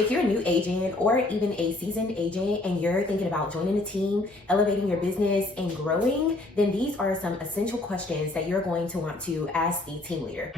If you're a new agent or even a seasoned agent and you're thinking about joining a team, elevating your business, and growing, then these are some essential questions that you're going to want to ask the team leader.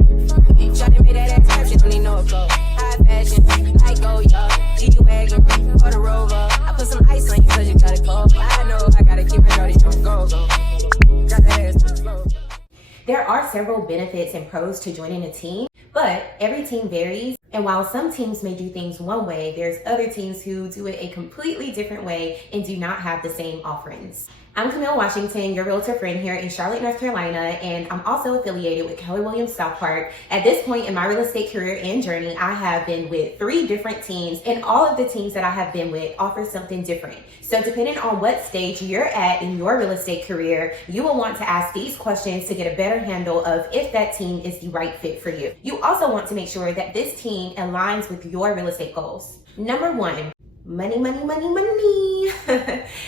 There are several benefits and pros to joining a team, but every team varies. And while some teams may do things one way, there's other teams who do it a completely different way and do not have the same offerings. I'm Camille Washington, your realtor friend here in Charlotte, North Carolina, and I'm also affiliated with Keller Williams South Park. At this point in my real estate career and journey, I have been with 3 different teams, and all of the teams that I have been with offer something different. So depending on what stage you're at in your real estate career, you will want to ask these questions to get a better handle of if that team is the right fit for you. You also want to make sure that this team aligns with your real estate goals. Number 1, money, money, money, money.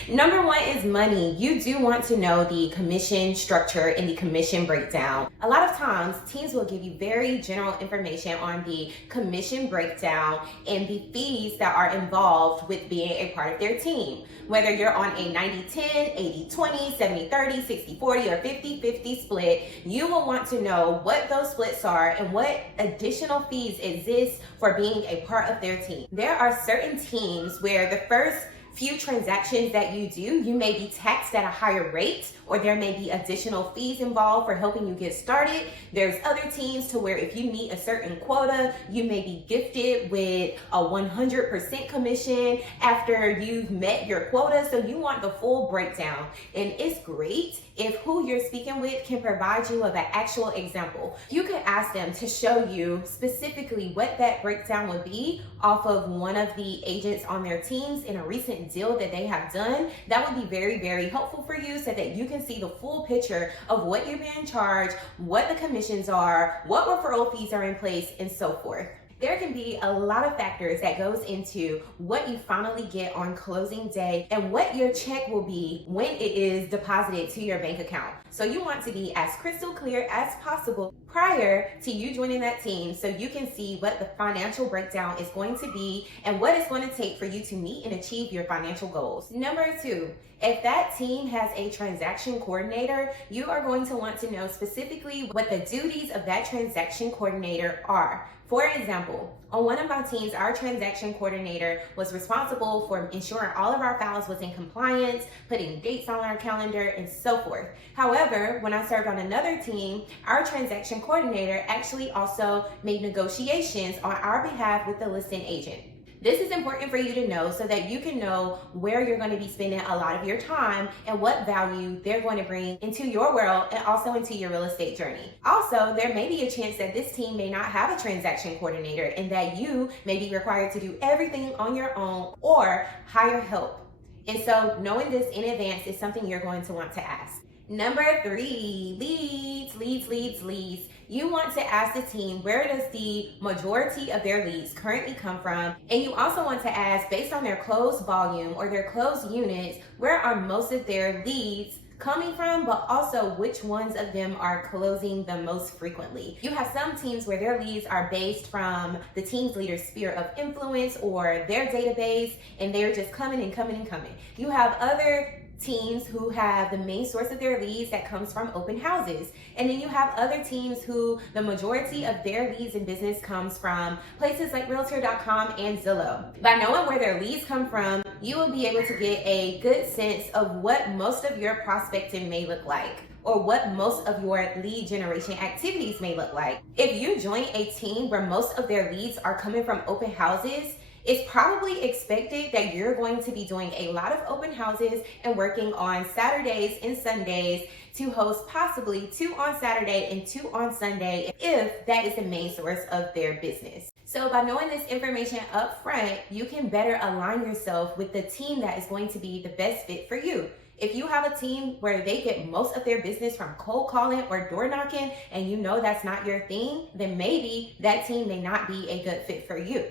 Number 1 is money. You do want to know the commission structure and the commission breakdown. A lot of times, teams will give you very general information on the commission breakdown and the fees that are involved with being a part of their team. Whether you're on a 90-10, 80-20, 70-30, 60-40, or 50-50 split, you will want to know what those splits are and what additional fees exist for being a part of their team. There are certain teams where the first few transactions that you do, you may be taxed at a higher rate, or there may be additional fees involved for helping you get started. There's other teams to where if you meet a certain quota, you may be gifted with a 100% commission after you've met your quota. So you want the full breakdown. And it's great if who you're speaking with can provide you with an actual example. You could ask them to show you specifically what that breakdown would be off of one of the agents on their teams in a recent deal that they have done. That would be very, very helpful for you so that you can see the full picture of what you're being charged, what the commissions are, what referral fees are in place, and so forth. There can be a lot of factors that goes into what you finally get on closing day and what your check will be when it is deposited to your bank account. So you want to be as crystal clear as possible prior to you joining that team so you can see what the financial breakdown is going to be and what it's going to take for you to meet and achieve your financial goals. Number 2, if that team has a transaction coordinator, you are going to want to know specifically what the duties of that transaction coordinator are. For example, on one of my teams, our transaction coordinator was responsible for ensuring all of our files was in compliance, putting dates on our calendar, and so forth. However, when I served on another team, our transaction coordinator actually also made negotiations on our behalf with the listing agent. This is important for you to know so that you can know where you're going to be spending a lot of your time and what value they're going to bring into your world and also into your real estate journey. Also, there may be a chance that this team may not have a transaction coordinator and that you may be required to do everything on your own or hire help. And so knowing this in advance is something you're going to want to ask. Number 3, leads. You want to ask the team, where does the majority of their leads currently come from? And you also want to ask, based on their closed volume or their closed units, where are most of their leads coming from, but also which ones of them are closing the most frequently. You have some teams where their leads are based from the team's leader's sphere of influence or their database, and they're just coming and coming and coming. You have other teams who have the main source of their leads that comes from open houses. And then you have other teams who the majority of their leads in business comes from places like Realtor.com and Zillow. By knowing where their leads come from, you will be able to get a good sense of what most of your prospecting may look like, or what most of your lead generation activities may look like. If you join a team where most of their leads are coming from open houses, it's probably expected that you're going to be doing a lot of open houses and working on Saturdays and Sundays to host possibly 2 on Saturday and 2 on Sunday if that is the main source of their business. So by knowing this information up front, you can better align yourself with the team that is going to be the best fit for you. If you have a team where they get most of their business from cold calling or door knocking and you know that's not your thing, then maybe that team may not be a good fit for you.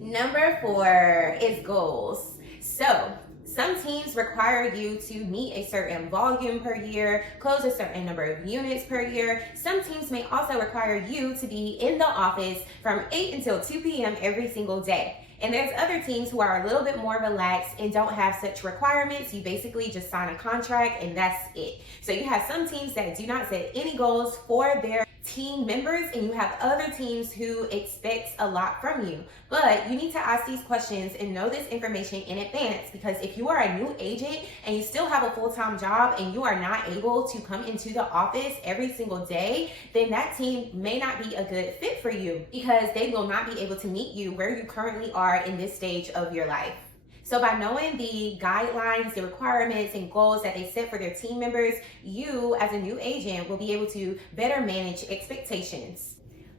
Number 4 is goals. So some teams require you to meet a certain volume per year, close a certain number of units per year. Some teams may also require you to be in the office from 8 until 2 p.m. every single day. And there's other teams who are a little bit more relaxed and don't have such requirements. You basically just sign a contract and that's it. So you have some teams that do not set any goals for their team members, and you have other teams who expect a lot from you. But you need to ask these questions and know this information in advance, because if you are a new agent and you still have a full-time job and you are not able to come into the office every single day, then that team may not be a good fit for you, because they will not be able to meet you where you currently are in this stage of your life. So by knowing the guidelines, the requirements, and goals that they set for their team members, you as a new agent will be able to better manage expectations.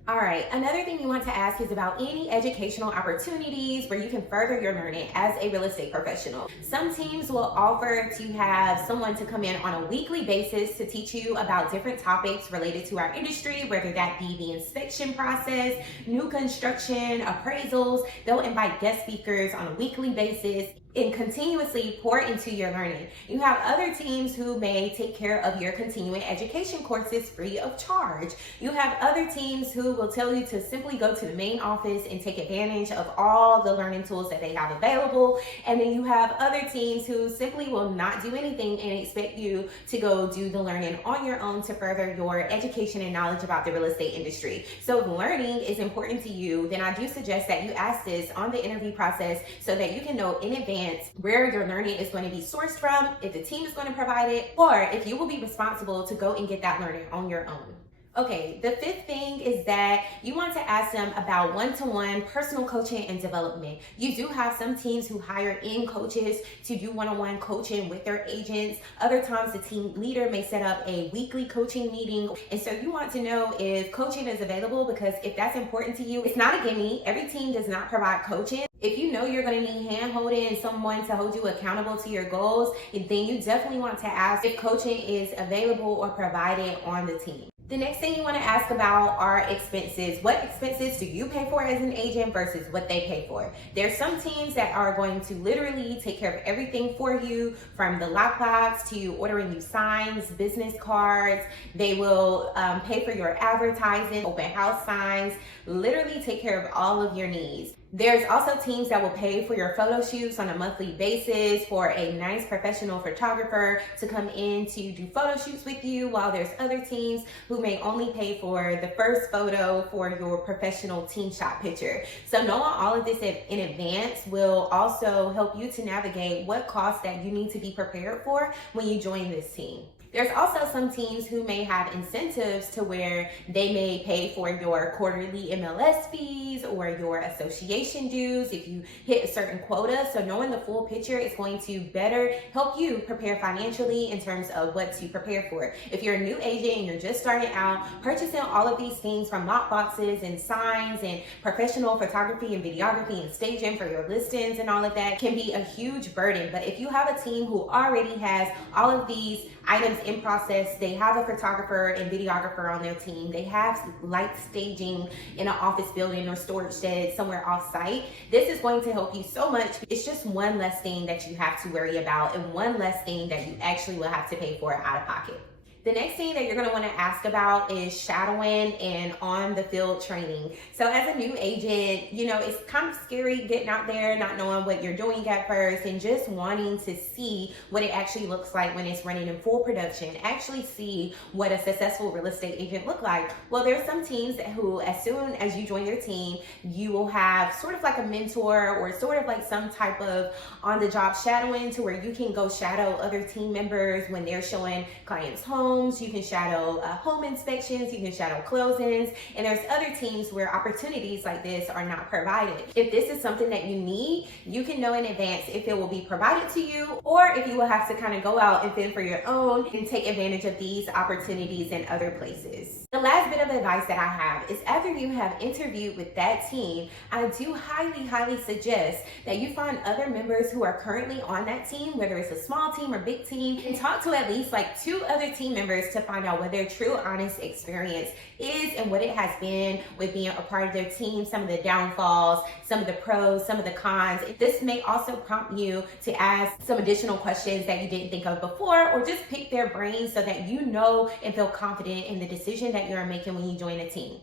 All right, another thing you want to ask is about any educational opportunities where you can further your learning as a real estate professional. Some teams will offer to have someone to come in on a weekly basis to teach you about different topics related to our industry, whether that be the inspection process, new construction, appraisals. They'll invite guest speakers on a weekly basis and continuously pour into your learning. You have other teams who may take care of your continuing education courses free of charge. You have other teams who will tell you to simply go to the main office and take advantage of all the learning tools that they have available. And then you have other teams who simply will not do anything and expect you to go do the learning on your own to further your education and knowledge about the real estate industry. So if learning is important to you, then I do suggest that you ask this on the interview process so that you can know in advance where your learning is going to be sourced from, if the team is going to provide it, or if you will be responsible to go and get that learning on your own. Okay, the fifth thing is that you want to ask them about one-to-one personal coaching and development. You do have some teams who hire in coaches to do one-on-one coaching with their agents. Other times the team leader may set up a weekly coaching meeting. And so you want to know if coaching is available, because if that's important to you, it's not a gimme. Every team does not provide coaching. If you know you're going to need hand-holding and someone to hold you accountable to your goals, then you definitely want to ask if coaching is available or provided on the team. The next thing you want to ask about are expenses. What expenses do you pay for as an agent versus what they pay for? There's some teams that are going to literally take care of everything for you, from the lockbox to ordering you signs, business cards. They will pay for your advertising, open house signs, literally take care of all of your needs. There's also teams that will pay for your photo shoots on a monthly basis, for a nice professional photographer to come in to do photo shoots with you, while there's other teams who may only pay for the first photo for your professional team shot picture. So knowing all of this in advance will also help you to navigate what costs that you need to be prepared for when you join this team. There's also some teams who may have incentives to where they may pay for your quarterly MLS fees or your association dues if you hit a certain quota. So knowing the full picture is going to better help you prepare financially in terms of what to prepare for. If you're a new agent and you're just starting out, purchasing all of these things from lock boxes and signs and professional photography and videography and staging for your listings and all of that can be a huge burden. But if you have a team who already has all of these items in process, they have a photographer and videographer on their team, they have light staging in an office building or storage shed somewhere off site, this is going to help you so much. It's just one less thing that you have to worry about and one less thing that you actually will have to pay for out of pocket. The next thing that you're going to want to ask about is shadowing and on the field training. So as a new agent, you know, it's kind of scary getting out there, not knowing what you're doing at first, and just wanting to see what it actually looks like when it's running in full production, actually see what a successful real estate agent look like. Well, there's some teams who, as soon as you join their team, you will have sort of like a mentor or sort of like some type of on-the-job shadowing, to where you can go shadow other team members when they're showing clients homes. You can shadow home inspections, you can shadow closings, and there's other teams where opportunities like this are not provided. If this is something that you need, you can know in advance if it will be provided to you or if you will have to kind of go out and fend for your own and take advantage of these opportunities in other places. The last bit of advice that I have is, after you have interviewed with that team, I do highly suggest that you find other members who are currently on that team, whether it's a small team or big team, and talk to at least like 2 other team members to find out what their true honest experience is and what it has been with being a part of their team, some of the downfalls, some of the pros, some of the cons. This may also prompt you to ask some additional questions that you didn't think of before, or just pick their brains so that you know and feel confident in the decision that you're making when you join a team.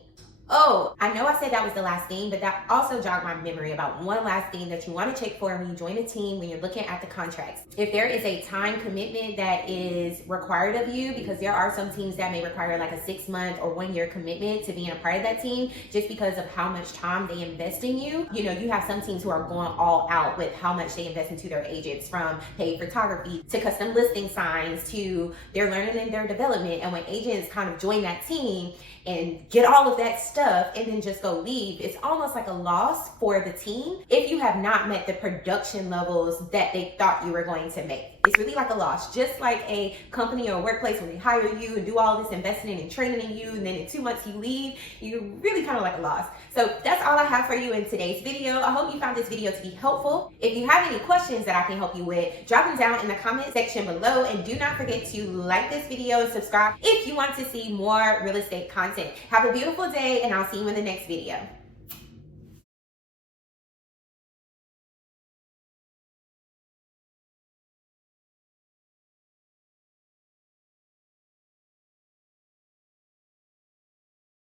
Oh, I know I said that was the last thing, but that also jogged my memory about one last thing that you want to check for when you join a team, when you're looking at the contracts. If there is a time commitment that is required of you, because there are some teams that may require like a 6-month or 1-year commitment to being a part of that team, just because of how much time they invest in you. You know, you have some teams who are going all out with how much they invest into their agents, from paid photography to custom listing signs to their learning and their development. And when agents kind of join that team and get all of that stuff and then just go leave, it's almost like a loss for the team if you have not met the production levels that they thought you were going to make. It's really like a loss, just like a company or workplace where they hire you and do all this investing and training in you, and then in 2 months you leave. You're really kind of like a loss. So that's all I have for you in today's video. I hope you found this video to be helpful. If you have any questions that I can help you with, drop them down in the comment section below, and do not forget to like this video and subscribe if you want to see more real estate content. Have a beautiful day, and I'll see you in the next video.